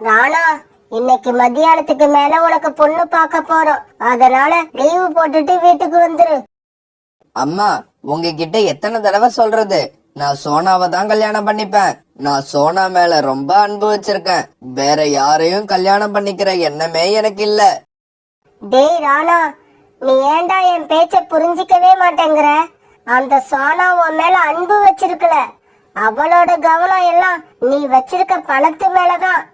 ராணா, இன்னைக்கு மத்தியானத்துக்கு மேல உனக்கு பொண்ணு பார்க்க போறோம். அதனால லீவு போட்டுட்டு வீட்டுக்கு வந்துரு. அம்மா, உங்ககிட்ட எத்தனை தடவை சொல்றது? நான் சோனாவை தான் கல்யாணம் பண்ணிப்பேன். நான் சோனா மேல ரொம்ப அன்பு வச்சிருக்கேன். வேற யாரையும் கல்யாணம் பண்ணிக்கிற எண்ணமே எனக்கு இல்ல. டேய் ராணா, நீ ஏன்டா என் பேச்ச புரிஞ்சிக்கவே மாட்டேங்கிற? அந்த சோனா உன் மேல அன்பு வச்சிருக்கல, அவளோட கவனம் எல்லாம் நீ வச்சிருக்க பணத்து மேலதான்.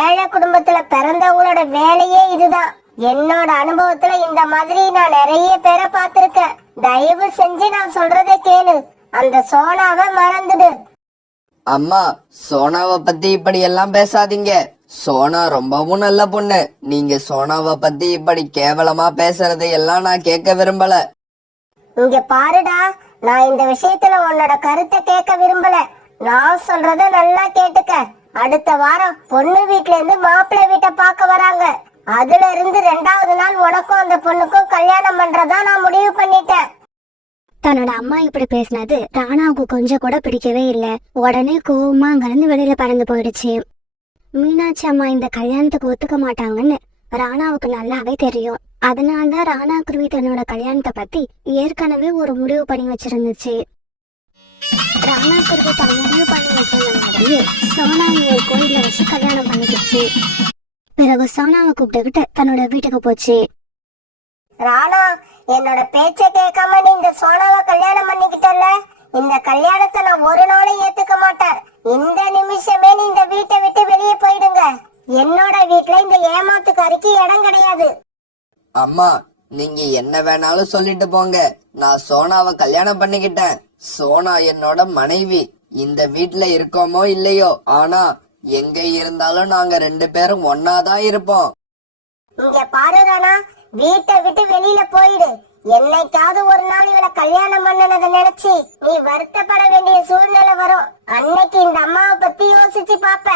ஏழை குடும்பத்துல பிறந்தவங்களோட வேலையே இதுதான். என்னோட அனுபவத்துல இந்த மாதிரி நான் நிறைய பேரை பார்த்திருக்கேன். தயவு செஞ்சு நான் சொல்றதை கேளு. அந்த சோனாவை மறந்துடு. அம்மா, சோனாவை பத்தி இப்படி எல்லாம் பேசாதீங்க. சோனா ரொம்பவும் நல்ல பொண்ணு. நீங்க சோனாவை பத்தி இப்படி கேவலமா பேசுறதை எல்லாம் நான் கேட்க விரும்பல. இங்க பாருடா, நான் இந்த விஷயத்துல உன்னோட கருத்தை கேட்க விரும்பல. நான் சொல்றத நல்லா கேட்டுக்க. அடுத்த வாரம் பொண்ணு வீட்ல இருந்து மாப்பிள்ளை வீட்டை பார்க்க வராங்க. அதுல இருந்து 2வது நாள் உனக்கும் அந்த பொண்ணுக்கும் கல்யாணம் பண்றதா நான் முடிவு பண்ணிட்டேன். தன்னோட அம்மா இப்படி பேசினது ராணாவுக்கு கொஞ்சம் கூட பிடிக்கவே இல்லை. உடனே கோவமா அங்கிருந்து வெளியில பறந்து போயிடுச்சு. மீனாட்சி அம்மா இந்த கல்யாணத்துக்கு ஒத்துக்க மாட்டாங்கன்னு ராணாவுக்கு நல்லாவே தெரியும். அதனால்தான் ராணா குருவி தன்னோட கல்யாணத்தை பத்தி ஏற்கனவே ஒரு முடிவு பண்ணி வச்சிருந்துச்சு. ராணா குருவி தன் முடிவு பண்ணி வச்சிருந்த மாதிரியே சோனாவை ஒரு கோயில வச்சு கல்யாணம் பண்ணிக்கிச்சு. பிறகு சோனாவை கூப்பிட்டுக்கிட்டு தன்னோட வீட்டுக்கு போச்சு. ராணா, என்னோட பேச்ச கேட்காம நீ இந்த சோனாவை கல்யாணம் பண்ணிக்கிட்டல, இந்த கல்யாணத்தை நான் ஒரு நாளும் ஏத்துக்க மாட்டேன். இந்த நிமிஷமே நீ இந்த வீட்டை விட்டு வெளியே போயிடுங்க. என்னோட வீட்டுல இந்த ஏமாத்துக்காரிக்கு இடம் கிடையாது. அம்மா, நீங்க என்ன வேணாலும் சொல்லிட்டு போங்க. நான் சோனாவை கல்யாணம் பண்ணிக்கிட்டேன். சோனா என்னோட மனைவி. இந்த வீட்டுல இருக்கோமோ இல்லையோ, ஆனா எங்க இருந்தாலும் நாங்க 2 பேரும் ஒன்னாதான் இருப்போம். இங்க பாரு ராணா, வீட்டை விட்டு வெளியில போயிடு. என்னைக்காவது ஒரு நாள் இவளை கல்யாணம் பண்ணனதை நினைச்சு நீ வருத்தப்பட வேண்டிய சூழ்நிலை வரும். அன்னைக்கு இந்த அம்மாவை பத்தி யோசிச்சு பாப்ப.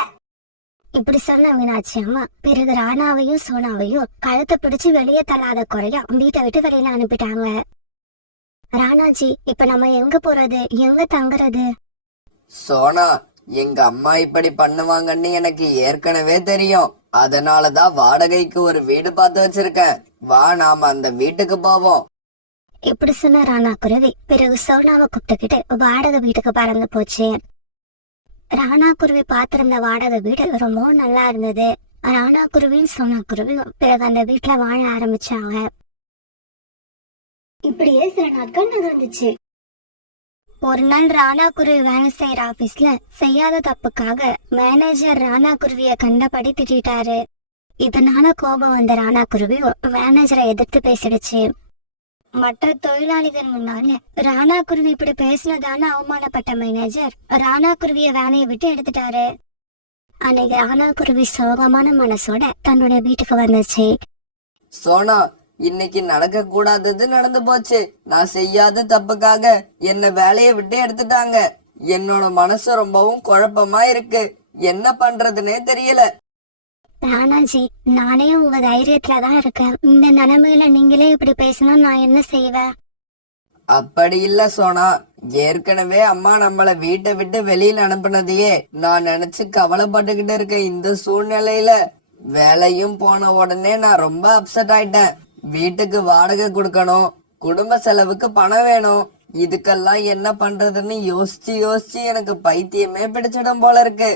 இப்படி சொன்ன மீனாட்சி அம்மா பிறகு ராணாவையும் சோனாவையும் கழுத்தை பிடிச்சு வெளியே தள்ளாத குறையா வீட்டை விட்டு வெளியில அனுப்பிட்டாங்க. ராணாஜி, இப்ப நம்ம எங்க போறது, எங்க தங்குறது? சோனா, எங்க அம்மா இப்படி பண்ணுவாங்கன்னு எனக்கு ஏற்கனவே தெரியும். அதனாலதான் வாடகைக்கு ஒரு வீடு பார்த்து வச்சிருக்கேன். வா, நாம அந்த வீட்டுக்கு போவோம். இப்படி சொன்ன ராணா குருவி பிறகு சோனாவை கூப்பிட்டுக்கிட்டு வாடகை வீட்டுக்கு பறந்து போச்சு. ராணா குருவி பார்த்திருந்த வாடகை வீடு ரொம்பவும் நல்லா இருந்தது. ராணா குருவியும் சோனா குருவியும் பிறகு அந்த வீட்டுல வாழ ஆரம்பிச்சாங்க. இப்படியே சில நாட்கள் நகர்ந்துச்சு. ஒரு நாள் ராணா குருவி வேலை செய்யற ஆபீஸ்ல செய்யாத தப்புக்காக மேனேஜர் ராணா குருவிய கண்டபடி திட்டாரு. இதனால கோபம் வந்த ராணா குருவி மேனேஜரை எதிர்த்து பேசிடுச்சு. மற்ற தொழிலாளிகள் முன்னால ராணா குருவி இப்படி பேசினதான அவமானப்பட்ட மேனேஜர் ராணா குருவிய வேலையை விட்டு எடுத்துட்டாரு. அன்னைக்கு ராணா குருவி சோகமான மனசோட தன்னோட வீட்டுக்கு வந்துச்சு. சோனா, இன்னைக்கு நடக்க கூடாதது நடந்து போச்சு. நான் செய்யாத தப்புக்காக என்ன வேலையை விட்டு எடுத்துட்டாங்க. என்னோட மனசு ரொம்பவும் குழப்பமா இருக்கு. என்ன பண்றதுன்னே தெரியல. ராணாஜி, நானே உங்க தைரியத்துலதான் இருக்கேன். இந்த நிலைமையில நீங்களே இப்படி பேசினா நான் என்ன செய்வேன்? அப்படி இல்ல சோனா, ஏற்கனவே அம்மா நம்மள வீட்டை விட்டு வெளியில அனுப்புனதையே நான் நினைச்சு கவலைப்பட்டுக்கிட்டு இருக்கேன். இந்த சூழ்நிலையில வேலையும் போன உடனே நான் ரொம்ப அப்செட் ஆயிட்டேன். வீட்டுக்கு வாடகை கொடுக்கணும், குடும்ப செலவுக்கு பணம் வேணும். இதுக்கெல்லாம் என்ன பண்றதுன்னு யோசிச்சு யோசிச்சு எனக்கு பைத்தியமே பிடிச்சிடும் போல இருக்கு.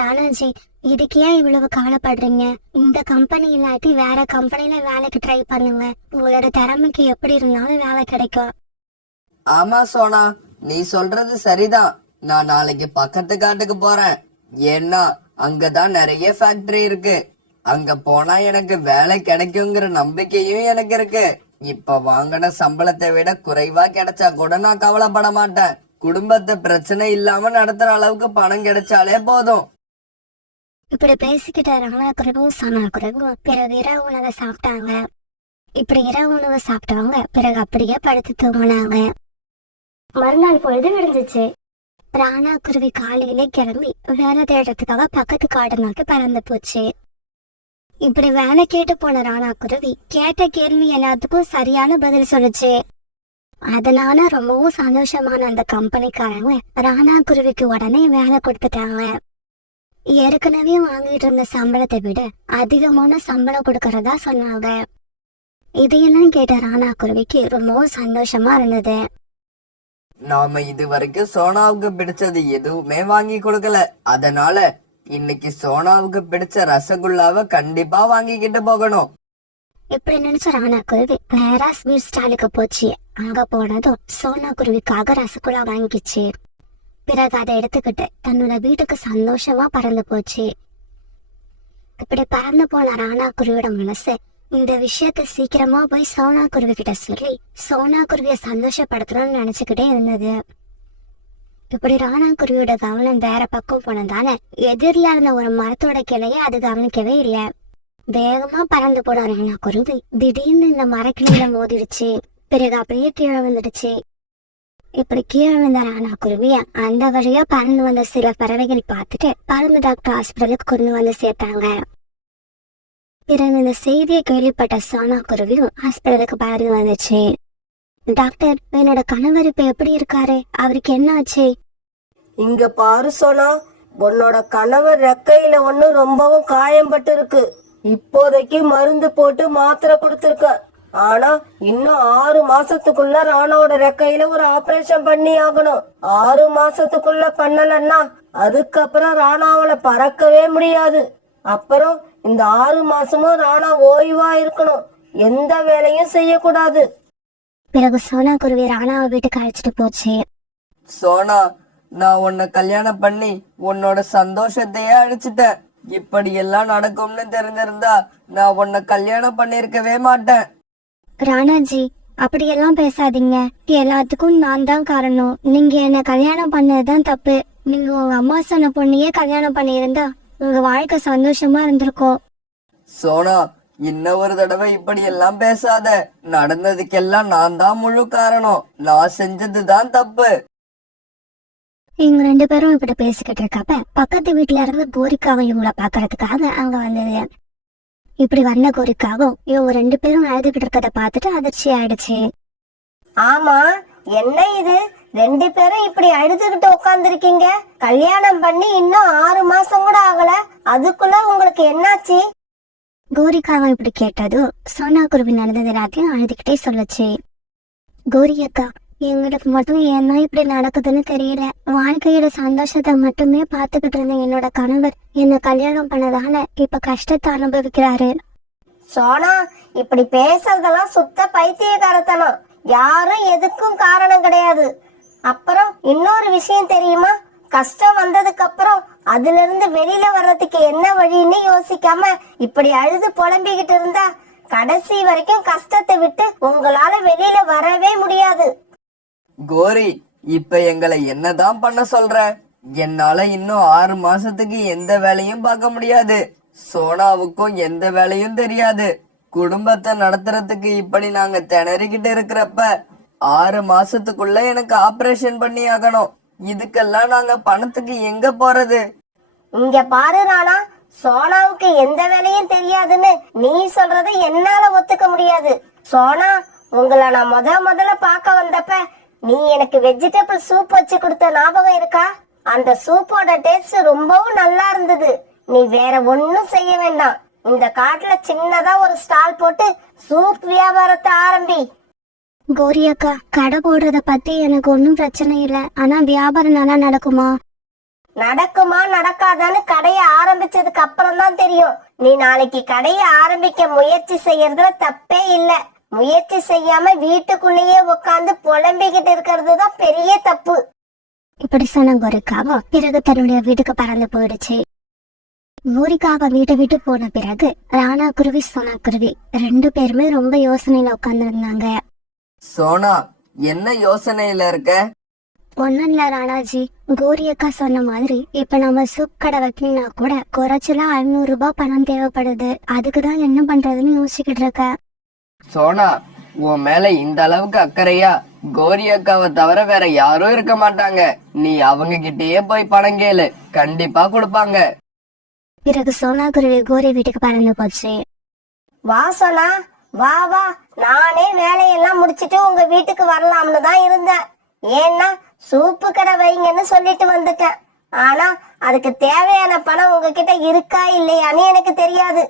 ராணாஜி, இதுக்கு ஏன் இவ்வளவு கவலைப்படுறீங்க? இந்த கம்பெனி இல்லாட்டி வேற கம்பெனில வேலைக்கு ட்ரை பண்ணுங்க. உங்களோட திறமைக்கு எப்படி இருந்தாலும் வேலை கிடைக்கும். ஆமா சோனா, நீ சொல்றது சரிதான். நான் நாளைக்கு பக்கத்து காட்டுக்கு போறேன். ஏன்னா அங்கதான் நிறைய ஃபேக்டரி இருக்கு. அங்க போனா எனக்கு வேலை கிடைக்குங்கிற நம்பிக்கையும் எனக்கு இருக்கு. இப்ப வாங்கின சம்பளத்தை விட குறைவா கிடைச்சா கூட நான் கவலைப்பட மாட்டேன். குடும்பத்தை பிரச்சனை இல்லாம நடத்துற அளவுக்கு பணம் கிடைச்சாலே போதும். இப்படி பேசிக்கிட்ட ராணா குருவும் சோனா குருவும் பிறகு இரவு உணவை சாப்பிட்டாங்க. இப்படி இரவு உணவு சாப்பிட்டவங்க பிறகு அப்படியே படுத்து தூங்கினாங்க. மறுநாள் பொழுது விடிஞ்சிச்சு. ராணா குருவி காலையிலே கிளம்பி வேலை தேடுறதுக்காக பக்கத்து காடு நோக்கி பறந்து போச்சு. இப்படி வேலை கேட்டு போன ராணா குருவி கேட்ட கேள்வி எல்லாத்துக்கும் சரியான பதில் சொல்லுச்சு. அதனால ரொம்பவும் சந்தோஷமான அந்த கம்பெனிக்காரங்க ராணா குருவிக்கு உடனே வேலை கொடுத்துட்டாங்க. ஏற்கனவே வாங்கிட்டு இருந்த சம்பளத்தை விட அதிகமான சம்பளம் கொடுக்கறதா சொன்னாங்க. இதையெல்லாம் கேட்ட ராணா குருவிக்கு ரொம்பவும் சந்தோஷமா இருந்தது. நாம இது வரைக்கும் சோனாவுக்கு பிடிச்சது எதுவுமே வாங்கி கொடுக்கல. அதனால இன்னைக்கு சோனாவுக்கு பிடிச்ச ரசகுல்லாவை கண்டிப்பா வாங்கிக்கிட்டு போகணும். இப்படி நினைச்ச ராணா குருவி நேரா ஸ்வீட் ஸ்டாலுக்கு போச்சு. அங்க போனதும் சோனா குருவிக்காக ரசகுல்லா வாங்கிச்சு. பிறகு அதை எடுத்துக்கிட்டு தன்னோட வீட்டுக்கு சந்தோஷமா பறந்து போச்சு. இப்படி பறந்து போன ராணா குருவியோட மனசு இந்த விஷயத்த சீக்கிரமா போய் சோனா குருவி கிட்ட சொல்லி சோனா குருவிய சந்தோஷப்படுத்தணும்னு நினைச்சுக்கிட்டே இருந்தது. இப்படி ராணா குருவியோட கவனம் வேற பக்கம் போனதால எதிரில இருந்த ஒரு மரத்தோட கிளைய அது கவனிக்கவே இல்ல. வேகமா பறந்து போன ராணா குருவி திடீர்னு இந்த மரக்கிளையில மோதிடுச்சு. பிறகு அப்படியே கீழே வந்துடுச்சு. இப்படி கீழே விழுந்த ராணா குருவிய அந்த வழியா பறந்து வந்த சில பறவைகள் பார்த்துட்டு பறந்து டாக்டர் ஹாஸ்பிட்டலுக்கு கொண்டு வந்து சேர்த்தாங்க. பிறகு இந்த செய்தியை கேள்விப்பட்ட சோனா குருவியும் ஹாஸ்பிட்டலுக்கு பறந்து வந்துச்சு. டாக்டர், என்னோட கணவர் இப்ப எப்படி இருக்காரு? அவருக்கு என்ன ஆச்சு? இங்க பாரு சோனா, உன்னோட கணவர் ரெக்கையில ஒண்ணு ரொம்பவும் காயம்பட்டு இருக்கு. இப்போதைக்கு மருந்து போட்டு மாத்திரை கொடுத்துருக்க. ஆனா இன்னும் 6 மாசத்துக்குள்ள ராணாவோட ரெக்கையில ஒரு ஆபரேஷன் பண்ணி ஆகணும். 6 மாசத்துக்குள்ள பண்ணலன்னா அதுக்கப்புறம் ராணாவால பறக்கவே முடியாது. அப்புறம் இந்த 6 மாசமும் ராணா ஓய்வா இருக்கணும். எந்த வேலையும் செய்யக்கூடாது. பிறகு சோனா குருவி ராணாவை வீட்டுக்கு அழைச்சிட்டு போச்சு. சோனா, நான் உன்னை கல்யாணம் பண்ணி உன்னோட சந்தோஷத்தையே அழிச்சிட்டேன். இப்படி எல்லாம் நடக்கும்னு தெரிஞ்சிருந்தா நான் உன்னை கல்யாணம் பண்ணிருக்கவே மாட்டேன். ராணாஜி, அப்படியெல்லாம் பேசாதீங்க. எல்லாத்துக்கும் நான் தான் காரணம். நீங்க என்ன கல்யாணம் பண்ணதுதான் தப்பு. நீங்க உங்க அம்மா சொன்ன பொண்ணையே கல்யாணம் பண்ணியிருந்தா உங்க வாழ்க்கை சந்தோஷமா இருந்திருக்கும். சோனா, இன்னும் ஒரு தடவை இப்படி எல்லாம் பேசாத. நடந்ததுக்கெல்லாம் நான் தான் முழு காரணம். நான் செஞ்சதுதான் தப்பு. இவங்க 2 பேரும் இப்படி பேசிக்கிட்டு இருக்கப்ப பக்கத்து வீட்டுல இருந்து கோரிக்காவும் இவங்கள பாக்குறதுக்காக அங்க வந்தது. இப்படி வந்த கோரிக்காவும் இவங்க 2 பேரும் அழுதுகிட்டு இருக்கத பார்த்துட்டு அதிர்ச்சி ஆயிடுச்சு. ஆமா, என்ன இது 2 பேரும் இப்படி அழுதுகிட்டு உட்கார்ந்துருக்கீங்க? கல்யாணம் பண்ணி இன்னும் 6 மாசம் கூட ஆகல, அதுக்குள்ள உங்களுக்கு என்னாச்சு? கோரிக்காவும் இப்படி கேட்டதும் சோனா குருவி நடந்தது எல்லாத்தையும் அழுதுகிட்டே சொல்லுச்சு. கோரி அக்கா, எங்களுக்கு மட்டும் ஏன்னா இப்படி நடக்குதுன்னு தெரியல. வாழ்க்கையோட சந்தோஷத்தை மட்டுமே பார்த்துக்கிட்டு இருந்த என்னோட கணவர் என்ன கல்யாணம் பண்ணதால இப்ப கஷ்டத்தை அனுபவிக்கிறாரு. சோனா, இப்படி பேசுறதெல்லாம் சுத்த பைத்தியக்காரத்தனம். யாரும் எதுக்கும் காரணம் கிடையாது. அப்புறம் இன்னொரு விஷயம் தெரியுமா? கஷ்டம் வந்ததுக்கு அப்புறம் அதுல இருந்து வெளியில வர்றதுக்கு என்ன வழின்னு யோசிக்காம இப்படி அழுது புலம்பிக்கிட்டு இருந்தா கடைசி வரைக்கும் கஷ்டத்தை விட்டு உங்களால வெளியில வரவே முடியாது. கோரி, இப்ப எங்களை என்னதான் பண்ண சொல்ற? என்னால இன்னும் 6 மாசத்துக்கு எந்த வேலையும் பார்க்க முடியாது. சோனாவுக்கும் எந்த வேலையும் தெரியாது. குடும்பத்தை நடத்துறதுக்கு இப்படி நாங்க திணறிக்கிட்டு இருக்கிறப்ப 6 மாசத்துக்குள்ள எனக்கு ஆபரேஷன் பண்ணி ஆகணும். இதுக்கெல்லாம் நாங்க பணத்துக்கு எங்க போறது? இங்க பாரு ராணா, சோனாவுக்கு எந்த வேலையும் தெரியாதுன்னு நீ சொல்றத என்னால ஒத்துக்க முடியாது. சோனா, உங்களை நான் முதல்ல பார்க்க வந்தப்ப நீ எனக்கு வெஜிடபிள் சூப் வச்சு கொடுத்த ஞாபகம் இருக்கா? அந்த சூப்போட டேஸ்ட் ரொம்பவும் நல்லா இருந்தது. நீ வேற ஒன்னும் செய்ய வேண்டாம். இந்த காட்டுல சின்னதா ஒரு ஸ்டால் போட்டு சூப் வியாபாரத்தை ஆரம்பி. கோரி அக்கா, கடை போடுறத பத்தி எனக்கு ஒன்னும் பிரச்சனை இல்ல. ஆனா வியாபாரம் நல்லா நடக்குமா? நடக்குமா நடக்காதான்னு கடைய ஆரம்பிச்சதுக்கு அப்புறம் தான் தெரியும். நீ நாளைக்கு கடைய ஆரம்பிக்க முயற்சி செய்யறதுல தப்பே இல்ல. முயற்சி செய்யாம வீட்டுக்குள்ளேயே உட்காந்து புலம்பிக்கிட்டு இருக்கிறது தான் பெரிய தப்பு. இப்படி சொன்ன கோரிக்காவோ பிறகு தன்னுடைய வீட்டுக்கு பறந்து போயிடுச்சு. கோரிக்காவ வீட்டை விட்டு போன பிறகு ராணா குருவி சோனா குருவி 2 பேருமே ரொம்ப யோசனையில உட்கார்ந்து இருந்தாங்க. சோனா, என்ன யோசனையில இருக்க? ஒன்னும் இல்ல ராணாஜி, கோரி அக்கா சொன்ன மாதிரி இப்ப நம்ம சூப் கடை வைக்கணும்னா கூட குறைச்சலா 500 ரூபாய் பணம் தேவைப்படுது. அதுக்குதான் என்ன பண்றதுன்னு யோசிச்சுக்கிட்டு இருக்க. சோனா, உன் மேல இந்த அளவுக்கு அக்கறையா? கோரி அக்காவை தவிர வேற யாரும் இருக்க மாட்டாங்க. நீ அவங்க கிட்டயே போய் பணம் கேளு, கண்டிப்பா கொடுப்பாங்க. பிறகு சோனா குருவி கோரி வீட்டுக்கு பறந்து போச்சு. வா சோனா, வா வா, நானே வேலையெல்லாம் முடிச்சிட்டு உங்க வீட்டுக்கு வரலாம்னு தான் இருந்தேன். ஏன்னா சூப்பு கடை வைங்கன்னு சொல்லிட்டு வந்துட்டேன். ஆனா அதுக்கு தேவையான பணம் உங்ககிட்ட இருக்கா இல்லையான்னு எனக்கு தெரியாது.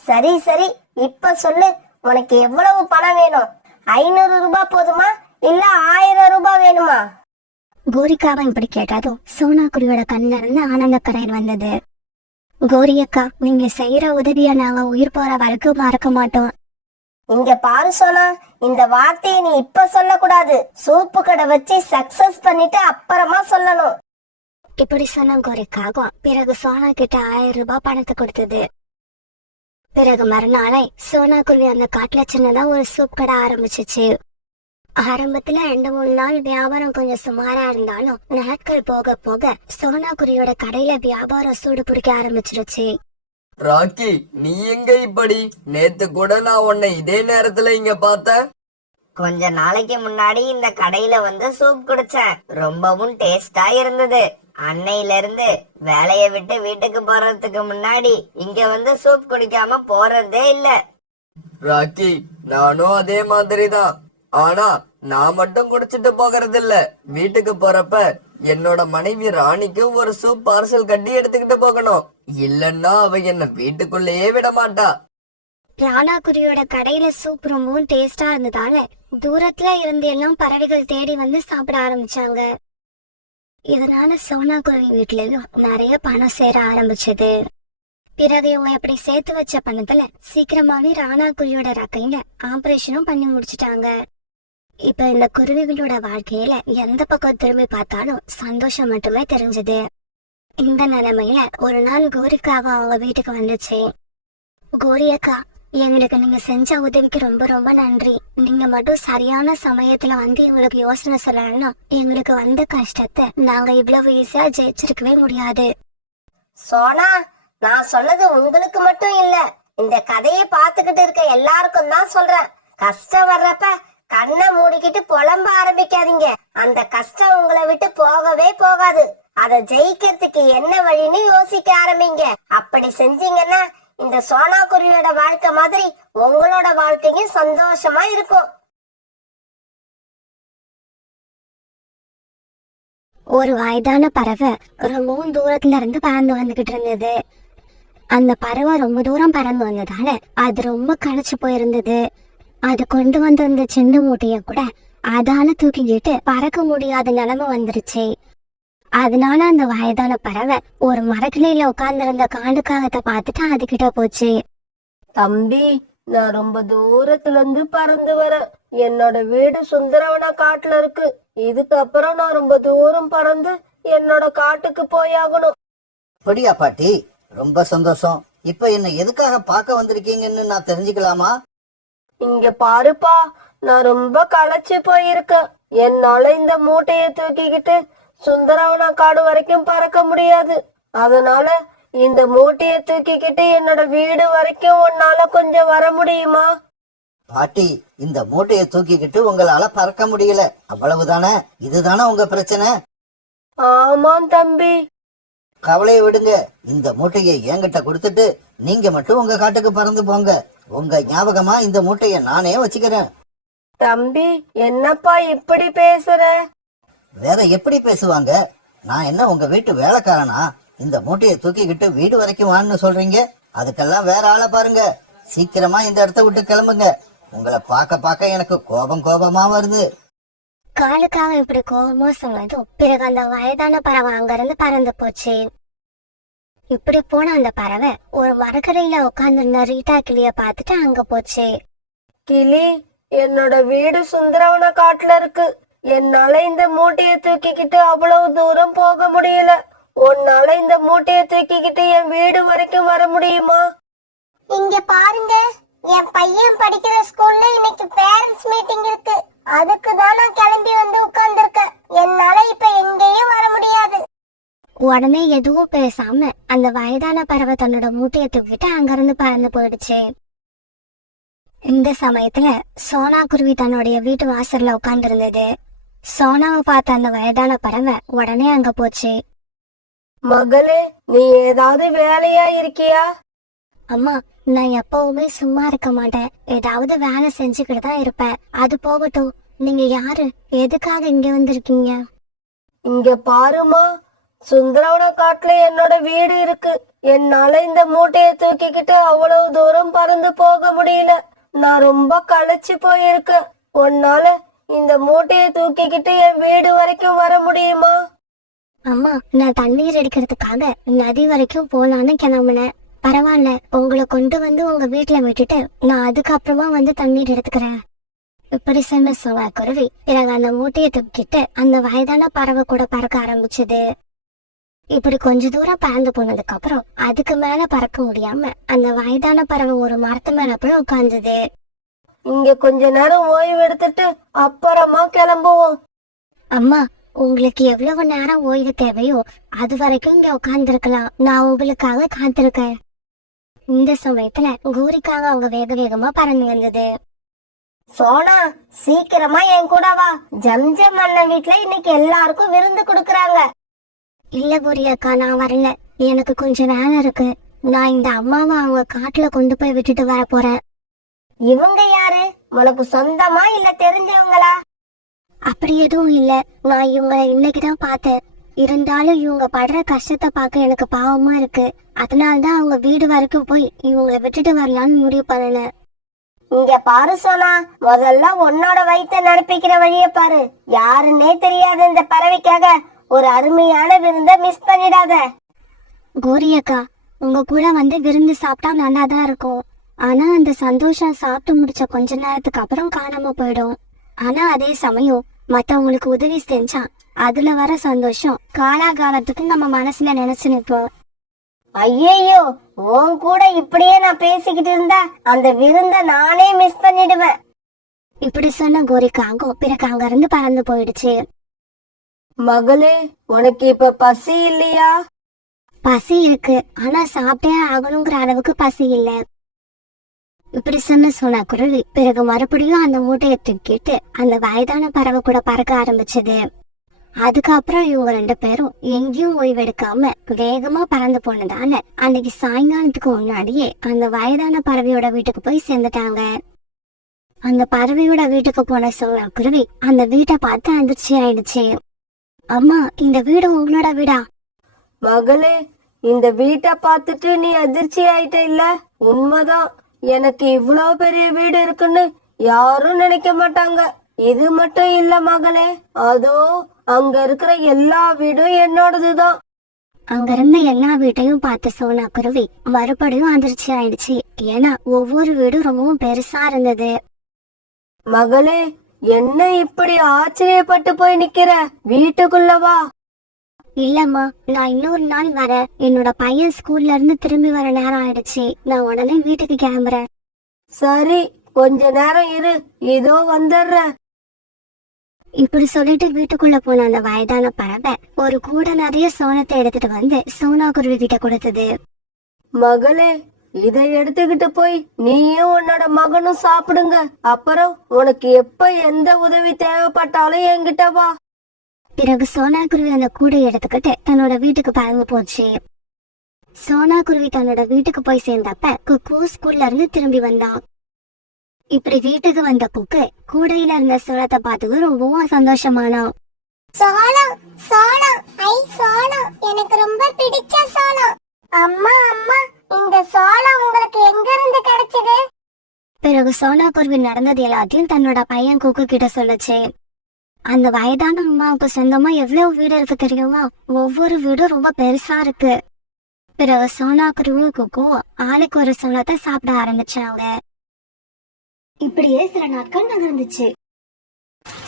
சரி சரி, இப்ப சொல்லு, உனக்கு எவ்வளவு பணம் வேணும்? 500 ரூபாய் போதுமா இல்ல 1000 ரூபாய் வேணுமா? கோரிக்காவை இப்படி கேட்டதும் சோனா குருவியோட கண்ணுல இருந்து ஆனந்த கண்ணீர் வந்தது. கோரி அக்கா, நீங்க செய்யற உதவிய நாங்க உயிர் போற வரைக்கும் மறக்க மாட்டோம். இங்க பாரு சோனா, இந்த வார்த்தையை நீ இப்ப சொல்லக்கூடாது. சூப்பு கடை வச்சு சக்சஸ் பண்ணிட்டு அப்புறமா சொல்லணும். இப்படி சொன்ன கோரிக்காகும் பிறகு சோனா கிட்ட 1000 ரூபாய் பணத்தை கொடுத்தது. பிறகு மறுநாளை சோனா குருவி அந்த காட்டுல சின்னதா ஒரு சூப் கடை ஆரம்பிச்சிச்சு. ஆரம்பத்துல 2-3 நாள் வியாபாரம் கொஞ்சம் சுமாரா இருந்தாலும் நாட்கள் போக போக சோனா குருவியோட கடையில வியாபாரம் சூடு பிடிக்க ஆரம்பிச்சிருச்சு. ராக்கி, நீ எங்க இப்படி? நேத்து கூட நான் உன்னை இதே நேரத்துல இங்க பார்த்தேன். கொஞ்ச நாளைக்கு முன்னாடி இந்த கடையில வந்து சூப் குடிச்சேன். ரொம்பவும் டேஸ்டா இருந்தது. அன்னையில இருந்து வேலைய விட்டு வீட்டுக்கு போறதுக்கு முன்னாடி இங்க வந்து சூப் குடிக்காம போறதே இல்ல. ராக்கி, நானும் அதே மாதிரிதான். ஆனா நான் மட்டும் குடிச்சிட்டு போகிறது இல்ல. வீட்டுக்கு போறப்ப என்னோட மனைவி ராணிக்கு ஒரு சூப் பார்சல் கட்டி எடுத்துக்கிட்டு போகணும். இல்லன்னா அவ என்ன வீட்டுக்குள்ளேயே விட மாட்டா. ராணா குருவியோட கடையில சூப் ரொம்பவும் டேஸ்டா இருந்ததால தூரத்துல இருந்து எல்லாம் பறவைகள் தேடி வந்து சாப்பிட ஆரம்பிச்சாங்க. இதனால சோனா குருவி வீட்லயும் நிறைய பணம் சேர ஆரம்பிச்சது. பிறகு இவங்க இப்படி சேர்த்து வச்ச பணத்துல சீக்கிரமாவே ராணா குருவியோட ரக்கையில ஆபரேஷனும் பண்ணி முடிச்சிட்டாங்க. இப்ப இந்த குருவிகளோட வாழ்க்கையில எந்த பக்கம் திரும்பி பார்த்தாலும் சந்தோஷம் மட்டுமே தெரிஞ்சது. இந்த நிலைமையில ஒரு நாள் கோரிக்காக அவங்க வீட்டுக்கு வந்துச்சு. கோரி அக்கா, எங்களுக்கு நீங்க செஞ்ச உதவிக்கு ரொம்ப ரொம்ப நன்றி. நீங்க மட்டும் சரியான சமயத்துல வந்து எங்களுக்கு யோசனை சொல்லணும்னா எங்களுக்கு வந்த கஷ்டத்தை நாங்க இவ்வளவு ஈஸியா ஜெயிச்சிருக்கவே முடியாது. சோனா, நான் சொன்னது உங்களுக்கு மட்டும் இல்ல, இந்த கதையை பார்த்துக்கிட்டு இருக்க எல்லாருக்கும் தான் சொல்றேன். கஷ்டம் வர்றப்ப கண்ணை மூடிக்கிட்டு புலம்ப ஆரம்பிக்காதீங்க. அந்த கஷ்டம் உங்களை விட்டு போகவே போகாது. அதை ஜெயிக்கிறதுக்கு என்ன வழின்னு யோசிக்க ஆரம்பிங்க. அப்படி செஞ்சீங்கன்னா இந்த சோனா குருவியோட வாழ்க்கை மாதிரி உங்களோட வாழ்க்கையும் சந்தோஷமா இருக்கும். ஒரு வயதான பறவை ரொம்பவும் தூரத்துல இருந்து பறந்து வந்துகிட்டு இருந்தது. அந்த பறவை ரொம்ப தூரம் பறந்து வந்ததால அது ரொம்ப களைச்சு போயிருந்தது. அது கொண்டு வந்திருந்த சின்ன மூட்டைய கூட அதால தூக்கிக்கிட்டு பறக்க முடியாத நிலைமை வந்துருச்சு. அதனால அந்த வயதான பறவை ஒரு மரக்கிளையில உட்கார்ந்திருந்த காண்டுக்காகத்தை பார்த்துட்டு அதுகிட்ட போச்சு. தம்பி, நான் ரொம்ப தூரத்துல இருந்து பறந்து வரேன். என்னோட வீடு சுந்தரவன காட்டுல இருக்கு. இதுக்கப்புறம் நான் ரொம்ப தூரம் பறந்து என்னோட காட்டுக்கு போயாகணும். அப்படியா பாட்டி? ரொம்ப சந்தோஷம். இப்ப என்ன எதுக்காக பார்க்க வந்திருக்கீங்கன்னு நான் தெரிஞ்சுக்கலாமா? இங்க பாருப்பா, நான் ரொம்ப களைச்சு போயிருக்கேன். என்னால இந்த மூட்டைய தூக்கிக்கிட்டு சுந்தரவன காடு வரைக்கும் பறக்க முடியாது. அதனால இந்த மூட்டைய தூக்கிக்கிட்டு என்னோட வீடு வரைக்கும் உன்னால கொஞ்சம் வர முடியுமா? பாட்டி, இந்த மூட்டையை தூக்கிக்கிட்டு உங்களால பறக்க முடியல, அவ்வளவுதானே? இதுதானே உங்க பிரச்சனை? ஆமாம் தம்பி. கவலையை விடுங்க. இந்த மூட்டையை என்கிட்ட கொடுத்துட்டு நீங்க மட்டும் உங்க காட்டுக்கு பறந்து போங்க. உங்க ஞாபகமா இந்த மூட்டைய நானே வச்சுக்கிறேன். தம்பி, என்னப்பா இப்படி பேசுற? வேற எப்படி பேசுவாங்க? நான் என்ன உங்க வீட்டு வேலைக்காரனா? இந்த மூட்டையை தூக்கிக்கிட்டு வீடு வரைக்கும் வான்னு சொல்றீங்க? அதுக்கெல்லாம் வேற ஆளை பாருங்க. சீக்கிரமா இந்த இடத்த விட்டு கிளம்புங்க. உங்களை பார்க்க பார்க்க எனக்கு கோபமா வருது. காலுக்காக இப்படி கோபமா சொன்னதும் பிறகு அந்த வயதான பறவை அங்கிருந்து பறந்து போச்சு. இப்படி போன அந்த பறவை ஒரு மரக்கரையில உட்கார்ந்துருந்த ரீட்டா கிளிய பார்த்துட்டு அங்க போச்சு. கிளி, என்னோட வீடு சுந்தரவன காட்டுல இருக்கு. என்னால இந்த மூட்டைய தூக்கிக்கிட்டு அவ்வளவு தூரம் போக முடியல. உன்னால இந்த மூட்டைய தூக்கிக்கிட்டு என் வீடு வரைக்கும் வர முடியுமா? இங்க பாருங்க, என் பையன் படிக்கிற ஸ்கூல்ல இன்னைக்கு பேரண்ட்ஸ் மீட்டிங் இருக்கு. அதுக்கு தான் நான் கிளம்பி வந்து உட்கார்ந்துருக்கேன். என்னால இப்ப எங்கேயும் வர முடியாது. உடனே எதுவும் பேசாம அந்த வயதான பறவை தன்னோட மூட்டையை தூக்கிட்டு அங்கிருந்து பறந்து போயிடுச்சு. இந்த சமயத்துல சோனா குருவி தன்னுடைய வீட்டு வாசல்ல உட்கார்ந்து இருந்தது. சோனாவை பார்த்த அந்த வயதான பறவை உடனே அங்க போச்சு. மகளே, நீ ஏதாவது வேலையா இருக்கியா? அம்மா, நான் எப்பவுமே சும்மா இருக்க மாட்டேன். ஏதாவது வேலை செஞ்சுக்கிட்டு தான் இருப்பேன். அது போகட்டும், நீங்க யாரு? எதுக்காக இங்க வந்திருக்கீங்க? இங்க பாருமா, சுந்தரவன காட்டுல என்னோட வீடு இருக்கு. என்னால இந்த மூட்டைய தூக்கிக்கிட்டு அவ்வளவு தூரம் பறந்து போக முடியல. நான் ரொம்ப களைச்சு போயிருக்கேன். உன்னால இந்த மூட்டைய தூக்கிக்கிட்டு என் வீடு வரைக்கும் வர முடியுமா? அம்மா, நான் தண்ணீர் அடிக்கிறதுக்காக நதி வரைக்கும் போலான்னு கிளம்புனேன். பரவாயில்ல, உங்களை கொண்டு வந்து உங்க வீட்டுல விட்டுட்டு நான் அதுக்கப்புறமா வந்து தண்ணீர் எடுத்துக்கிறேன். இப்படி சொன்ன சோனா குருவி பிறகு அந்த மூட்டையை தூக்கிட்டு அந்த வயதான பறவை கூட பறக்க ஆரம்பிச்சது. இப்படி கொஞ்ச தூரம் பறந்து போனதுக்கு அப்புறம் அதுக்கு மேல பறக்க முடியாம அந்த வயதான பறவை ஒரு மரத்து மேல போய் உட்கார்ந்தது. இங்க கொஞ்ச நேரம் ஓய்வு எடுத்துட்டு அப்புறமா கிளம்புவோம். அம்மா, உங்களுக்கு எவ்வளவு நேரம் ஓய்வு தேவையோ அது வரைக்கும் இங்க உட்கார்ந்துருக்கலாம். நான் உங்களுக்காக காத்திருக்கேன். இந்த சமயத்துல கோரிக்காக அவங்க வேக வேகமா பறந்து வந்தது. சோனா, சீக்கிரமா என் கூட வா. ஜம்ஜம் அண்ணன் வீட்டுல இன்னைக்கு எல்லாருக்கும் விருந்து கொடுக்கறாங்க. இல்ல கோரி அக்கா, நான் வரல. எனக்கு கொஞ்சம் வேலை இருக்கு. நான் இந்த அம்மாவை அவங்க காட்டுல கொண்டு போய் விட்டுட்டு வர போறேன். இவங்க யாரு? உனக்கு சொந்தமா இல்ல தெரிஞ்சவங்களா? அப்படி எதுவும் இல்ல. நான் இவங்களை இன்னைக்குதான் பார்த்தேன். இருந்தாலும் இவங்க படுற கஷ்டத்தை பார்க்க எனக்கு பாவமா இருக்கு. அதனாலதான் அவங்க வீடு வரைக்கும் போய் இவங்களை விட்டுட்டு வரலான்னு முடிவு பண்ணினேன். இங்க பாரு சோனா, முதல்ல உன்னோட வயித்தை நடப்பிக்கிற வழிய பாரு. யாருன்னே தெரியாத இந்த பறவைக்காக ஒரு அருமையான விருந்த மிஸ் பண்ணிடாத. கோரி அக்கா, உங்க கூட வந்து விருந்து சாப்பிட்டா நல்லாதான் இருக்கும். ஆனா அந்த சந்தோஷம் சாப்பிட்டு முடிச்ச கொஞ்ச நேரத்துக்கு அப்புறம் காணாம போயிடும். ஆனா அதே சமயம் மத்தவங்களுக்கு உதவி செஞ்சா அதுல வர சந்தோஷம் காலாகாலத்துக்கு நம்ம மனசுல நினைச்சு நிற்போம். ஐயோ, உன் கூட இப்படியே நான் பேசிக்கிட்டு இருந்தா அந்த விருந்த நானே மிஸ் பண்ணிடுவேன். இப்படி சொன்ன கோரிக்காங்கும் பிறகு அங்க இருந்து பறந்து போயிடுச்சு. மகளே, உனக்கு இப்ப பசி இல்லையா? பசி இருக்கு, ஆனா சாப்பிட்டே ஆகணுங்கிற அளவுக்கு பசி இல்ல. இப்படி சொன்ன குருவி பிறகு மறுபடியும் அந்த மூட்டையை தூக்கிட்டு அந்த வயதான பறவை கூட பறக்க ஆரம்பிச்சது. அதுக்கப்புறம் இவங்க ரெண்டு பேரும் எங்கேயும் ஓய்வெடுக்காம வேகமா பறந்து போனதால அன்னைக்கு சாயங்காலத்துக்கு முன்னாடியே அந்த வயதான பறவையோட வீட்டுக்கு போய் சேர்ந்துட்டாங்க. அந்த பறவையோட வீட்டுக்கு போன சோனா குருவி அந்த வீட்டை பார்த்து அதிர்ச்சி ஆயிடுச்சு. அம்மா, இந்த வீடு உங்களோட வீடா? மகளே, இந்த வீட்டை பார்த்துட்டு நீ அதிர்ச்சி ஆயிட்ட இல்ல? உண்மைதான். எனக்கு இவ்வளவு பெரிய வீடு இருக்குன்னு யாரும் நினைக்க மாட்டாங்க. இது மட்டும் இல்ல மகளே, அதோ அங்க இருக்கிற எல்லா வீடும் என்னோடதுதான். அங்க இருந்த எல்லா வீட்டையும் பார்த்த சோனா குருவி மறுபடியும் அதிர்ச்சி ஆயிடுச்சு. ஏன்னா ஒவ்வொரு வீடும் ரொம்பவும் பெருசா இருந்தது. மகளே, என்ன இப்படி ஆச்சரியப்பட்டு போய் நிக்கிற? வீட்டுக்குள்ள வா. இல்லம்மா, நான் இன்னொரு நாள் வரேன். என்னோட பையன் ஸ்கூல்ல இருந்து திரும்பி வர நேரம் ஆயிடுச்சு. நான் உடனே வீட்டுக்கு கிளம்புறேன். சரி, கொஞ்ச நேரம் இரு, இதோ வந்துடுறேன். இப்படி சொல்லிட்டு வீட்டுக்குள்ள போன அந்த வயதான பறவை ஒரு கூட நிறைய சோளத்தை எடுத்துட்டு வந்து சோனா குருவி கிட்ட கொடுத்தது. மகளே, இதை எடுத்துக்கிட்டு போய் நீயும் உன்னோட மகனும் சாப்பிடுங்க. அப்புறம் உனக்கு எப்ப எந்த உதவி தேவைப்பட்டாலும் என்கிட்ட வா. பிறகு சோனா குருவி அந்த கூடை எடுத்துக்கிட்டு தன்னோட வீட்டுக்கு பறந்து போச்சு. சோனா குருவி தன்னோட வீட்டுக்கு போய் சேர்ந்தப்ப குக்கு ஸ்கூல்ல இருந்து திரும்பி வந்தான். இப்படி வீட்டுக்கு வந்த குக்கு கூடையில இருந்த சோளத்தை பார்த்து ரொம்பவும் சந்தோஷமானான். சோளம், சோளம், ஐ சோளம், எனக்கு ரொம்ப பிடிச்ச சோளம். அம்மா, அம்மா, இந்த சோளம் உங்களுக்கு எங்க இருந்து கிடைச்சது? பிறகு சோனா குருவி நடந்தது எல்லாத்தையும் தன்னோட பையன் குக்கு கிட்ட சொல்லுச்சு. அந்த வயதான அம்மாவுக்கு சொந்தமா எவ்வளவு வீடு இருக்கு தெரியுமா? ஒவ்வொரு வீடும் ரொம்ப பெருசா இருக்கு. பிறகு சோனா குருவியும் குக்கும் ஆளுக்கு ஒரு சோளத்தை சாப்பிட ஆரம்பிச்சாங்க. இப்படியே சில நாட்கள் நகர்ந்துச்சு.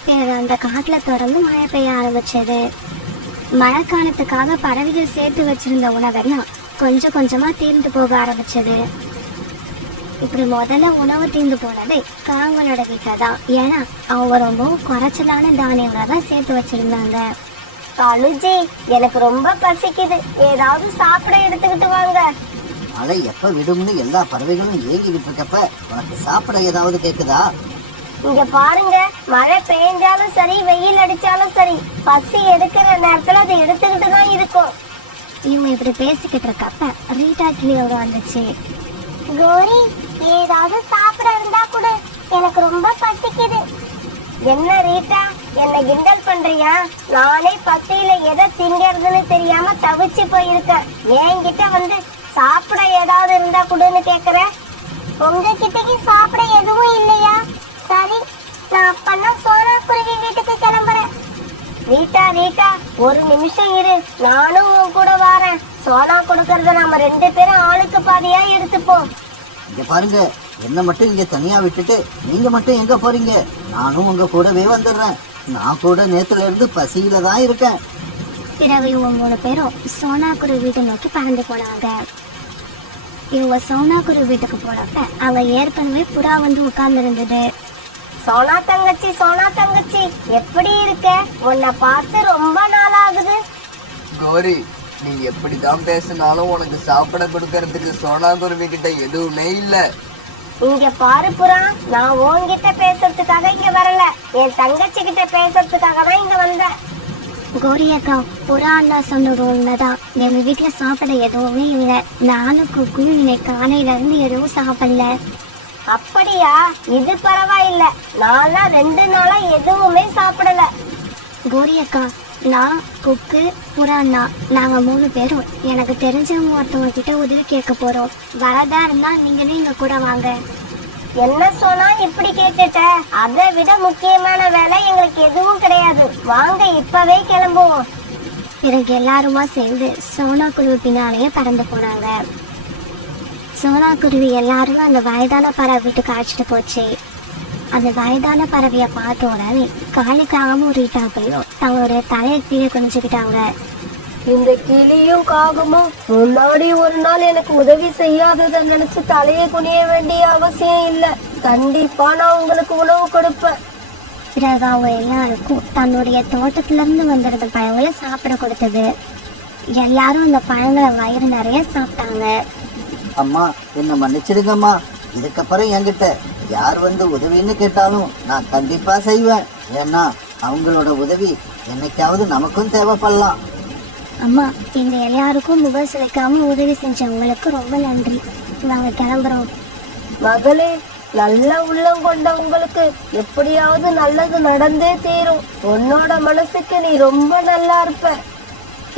பிறகு அந்த காட்டுல தொடர்ந்து மழை பெய்ய ஆரம்பிச்சது. மழை காலத்துக்காக பறவைகள் சேர்த்து வச்சிருந்த உணவெல்லாம் கொஞ்சம் கொஞ்சமா தீர்ந்து போக ஆரம்பிச்சது. இப்படி முதல்ல உணவு தீர்ந்து போனது காங்களோட வீட்டுல தான். ஏன்னா அவங்க ரொம்ப குறைச்சலான தானியங்களை தான் சேர்த்து வச்சிருந்தாங்க. கழுஜி, எனக்கு ரொம்ப பசிக்குது, ஏதாவது சாப்பிட எடுத்துக்கிட்டு வாங்க. மழை எப்ப விடும்னு எல்லா பறவைகளும் ஏங்கிக்கிட்டு இருக்கப்ப உனக்கு சாப்பிட ஏதாவது கேக்குதா? இங்க பாருங்க, மழை பெய்ஞ்சாலும் சரி வெயில் அடிச்சாலும் சரி பசி எடுக்கிற நேரத்துல அதை எடுத்துக்கிட்டு தான் இருக்கும். இவங்க இப்படி பேசிக்கிட்டு இருக்கப்ப ரீட்டா கிளியோட வந்துச்சு. கோரி, ஏதாவது சாப்பிட இருந்தா கூட, எனக்கு ரொம்ப பசிக்குது. என்ன ரீட்டா, என்ன கிண்டல் பண்றியா? நானே பசியில எதை திங்கறதுன்னு தெரியாம தவிச்சு போயிருக்கேன். என்கிட்ட வந்து சாப்பிட ஏதாவது இருந்தா குடுன்னு கேக்குற. உங்ககிட்டக்கு சாப்பிட எதுவும் இல்லையா? சரி, நான் அப்பன்னா சோனா குருவி வீட்டுக்கு கிளம்புறேன். ரீட்டா ஒரு நிமிஷம் இரு, நானும் உன் கூட வரேன். சோனா கொடுக்கறத நாம 2 பேரும் ஆளுக்கு பாதியா எடுத்துப்போம். இங்க பாருங்க, என்ன மட்டும் இங்க தனியா விட்டுட்டு நீங்க மட்டும் எங்க போறீங்க? நானும் உங்க கூடவே வந்துடுறேன். நான் கூட நேத்துல இருந்து பசியில தான் இருக்கேன். பிறகு இவங்க 3 பேரும் சோனா குரு வீட்டை நோக்கி பறந்து போனாங்க. இவங்க சோனா குரு வீட்டுக்கு போனப்ப அவங்க ஏற்கனவே புறா வந்து உட்கார்ந்து இருந்தது. சோனா தங்கச்சி எப்படி இருக்க? உன்னை பார்த்து ரொம்ப நாள் ஆகுது. கோரி, நீ எப்படிதான் பேசினாலும் உனக்கு சாப்பிட கொடுக்கறதுக்கு சோனா குருவி கிட்ட எதுவுமே இல்ல. இங்க பாரு புறா, நான் உன்கிட்ட பேசுறதுக்காக இங்க வரல, என் தங்கச்சி கிட்ட பேசுறதுக்காக தான் இங்க வந்தேன். கோரி அக்கா, புறா அண்ணா சொன்னது உண்மைதான். எங்க வீட்டுல சாப்பிட எதுவுமே இல்லை. நானும் குக்கு இன்னைக்கு காலையில இருந்து எதுவும் சாப்பிடல. அப்படியா? இது பரவாயில்ல, நான்லாம் 2 நாளா எதுவுமே சாப்பிடல. கோரி அக்கா, நான் குக்கு புறா அண்ணா நாங்க 3 பேரும் எனக்கு தெரிஞ்சவங்க ஒருத்தவங்க கிட்ட உதவி கேட்க போறோம். வரதா இருந்தா நீங்களே எங்க கூட வாங்க. என்ன சொன்னா இப்படி கேட்டுட்ட? அதை விட முக்கியமான வேலை எங்களுக்கு எதுவும் கிடையாது. வாங்க இப்பவே கிளம்புவோம். பிறகு எல்லாருமா சேர்ந்து சோனா குருவி பின்னாலேயே பறந்து போனாங்க. சோனா குருவி எல்லாரும் அந்த வயதான பறவை வீட்டுக்கு அழைச்சிட்டு போச்சு. அந்த வயதான பறவையை பார்த்த உடனே காளிக்காகவும் ரீட்டாப்பையும் தங்களுடைய தலையை கீழே குனிஞ்சுக்கிட்டாங்க. இந்த கிளியும் காகமும் முன்னாடி ஒரு நாள் எனக்கு உதவி செய்யாததை நினைச்சு தலையை குனிய வேண்டிய அவசியம் இல்லை. கண்டிப்பா நான் உங்களுக்கு உணவு கொடுப்பேன். பிறகு அவங்க எல்லாருக்கும் தன்னுடைய தோட்டத்துல இருந்து வந்திருந்த பழங்களை சாப்பிட கொடுத்தது. எல்லாரும் அந்த பழங்களை வயிறு நிறைய சாப்பிட்டாங்க. அம்மா, என்ன மன்னிச்சிடுங்கம்மா. இதுக்கப்புறம் என்கிட்ட யார் வந்து உதவின்னு கேட்டாலும் நான் கண்டிப்பா செய்வேன். ஏன்னா அவங்களோட உதவி என்னைக்காவது நமக்கும் தேவைப்படலாம். அம்மா, எங்க எல்லாருக்கும் முகம் சுவைக்காம உதவி செஞ்சவங்களுக்கு ரொம்ப நன்றி. நாங்க கிளம்புறோம். மகளே, நல்ல உள்ளம் கொண்ட உங்களுக்கு எப்படியாவது நல்லது நடந்தே தீரும். உன்னோட மனசுக்கு நீ ரொம்ப நல்லா இருப்ப.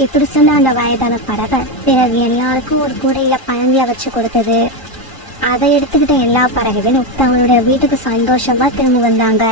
இப்படி சொன்ன அந்த வயதான பறவை பிறகு எல்லாருக்கும் ஒரு கூடையில பழங்கிய வச்சு கொடுத்தது. அதை எடுத்துக்கிட்ட எல்லா பறவைகளும் தங்களுடைய வீட்டுக்கு சந்தோஷமா திரும்பி வந்தாங்க.